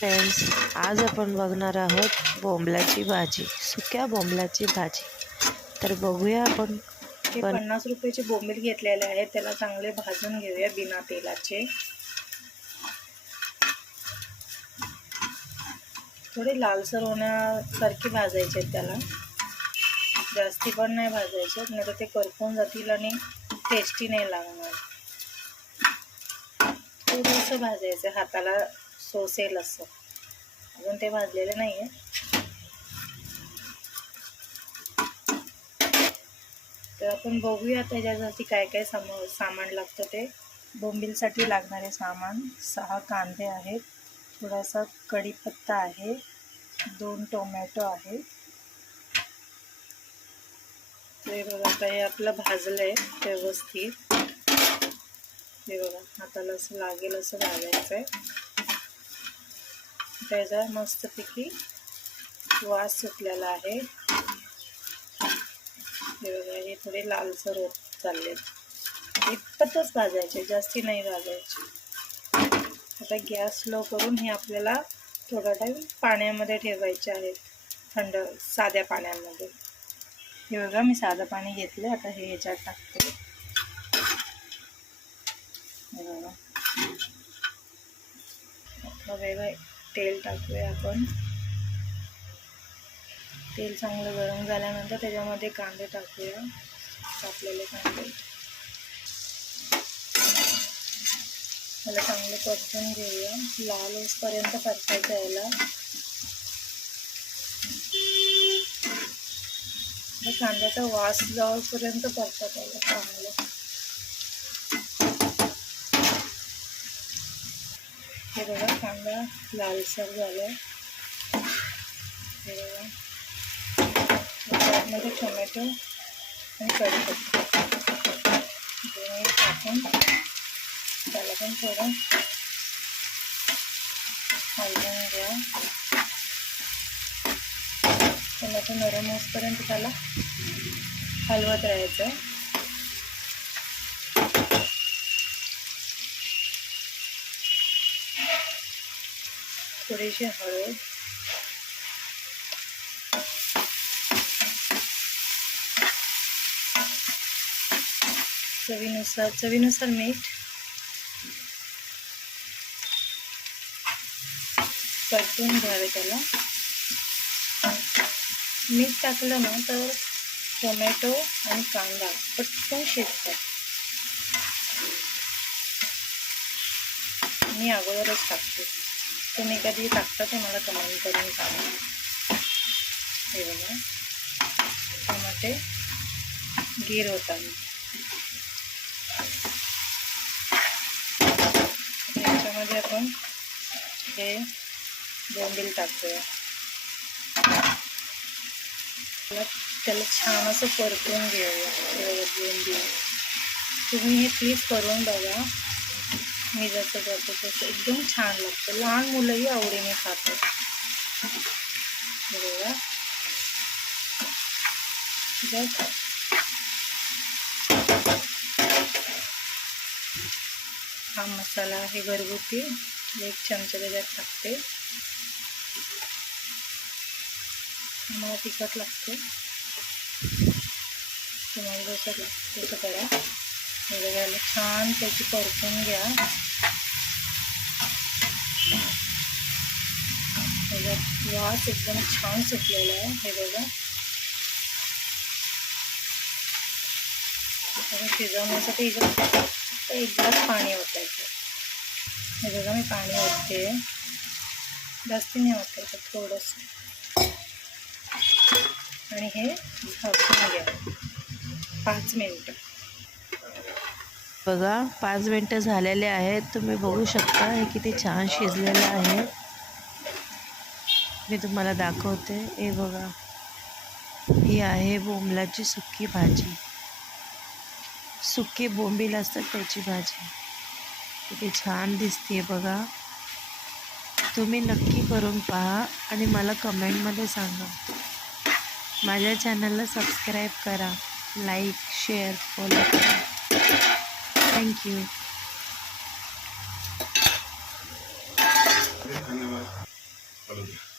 Friends, आज आपण बघणार आहोत बोंबलाची भाजी, सुक्या बोंबलाची भाजी। तर बघूया आपण। हे 50 रुपयाचे बोंबील घेतलेले आहेत, त्याला चांगले भाजून घेऊया बिना तेलाचे। थोडे लालसर होण्यासारखे भाजायचे आहेत, त्याला जास्ती पण नाही भाजायचे, नाही तर ते करपून जातील आणि टेस्टी नाही लागणार। थोडंसं भाजायचं, हाताला सोसेल असं। अजून ते भाजलेले नाही आहे। तर आपण बघूया त्याच्यासाठी काय काय सामान लागतं ते। बोंबीलसाठी लागणारे सामान 6 कांदे आहेत, थोडासा कढीपत्ता आहे, 2 टोमॅटो आहे। ते बघा, आता हे आपलं भाजलं आहे व्यवस्थित। हे बघा, हाताला असं लागेल असं भाजायचं आहे। त्याचा मस्तपैकी वास सुटलेला आहे। हे बघा, हे थोडे लालसर होत चालले, इतपतच भाजायचे, जास्ती नाही भाजायचे। आता गॅस स्लो करून हे आपल्याला थोडा टाइम पाण्यामध्ये ठेवायचे आहेत, थंड साध्या पाण्यामध्ये। हे बघा, मी साधं पाणी घेतलं, आता हे ह्याच्यात टाकते। हे बघा, आता वेगळं तेल टाकूया आपण। तेल चांगलं गरम झाल्यानंतर त्याच्यामध्ये कांदे टाकूया, कापलेले कांदे। त्याला चांगलं परतून घेऊया, लाल होईपर्यंत परतायचं याला। कांद्याचा वास जाऊपर्यंत परतायला चांगलं। हे बघा, कांदा लालसर झाला। हे बघा, त्यामध्ये टोमॅटो आणि कढीपत्ता दोन्ही टाकून त्याला पण थोडं हलवून घ्या। टोमॅटो नरम होईपर्यंत त्याला हलवत राहायचं। थोडीशी हळद, चवीनुसार मीठ, परतून घ्यावे त्याला। मीठ टाकलं ना तर टोमॅटो आणि कांदा पटकन शिजतात। मी अगोदरच टाकते, तुम्ही कधी टाकता ते मला कमेंट करून सांगा। हे बघा, टमाटे गीर होतात। याच्यामध्ये आपण हे बोंबील टाकूया, त्याला छान असं परतून घेऊया। बोंबील तुम्ही हे प्लीज करून बघा, मी जसं करतो तसं एकदम छान लागतं, लहान मुलंही आवडीने खातात। बघा, हा मसाला आहे घरगुती, 1 चमचा त्याच्यात टाकते। मला तिखट लागते, तुम्हाला जसं लागतं तसं करा। वेगळ्याला छान त्याची परतून घ्या। त्याच्यात वास एकदम छान सुटलेला आहे। हे बघा, शिजवण्यासाठी फक्त 1 ग्लास पाणी ओतायचं। हे बघा, मी पाणी ओतते, जास्ती नाही ओतायचं, थोडंसं। आणि हे झाकून घ्या 5 मिनिटं। बघा, 5 मिनिटं झालेले आहेत। तुम्ही बघू शकता हे किती छान शिजलेलं आहे। मी तुम्हाला दाखवते। हे बघा, ही आहे बोंबलाची सुकी भाजी, सुके बोंबील असतात त्याची भाजी। किती छान दिसते बघा, तुम्ही नक्की करून पहा आणि मला कमेंटमध्ये सांगा। माझ्या चॅनलला सबस्क्राईब करा, लाईक, शेअर, फॉलो करा। थँक्यू। चालू द्या.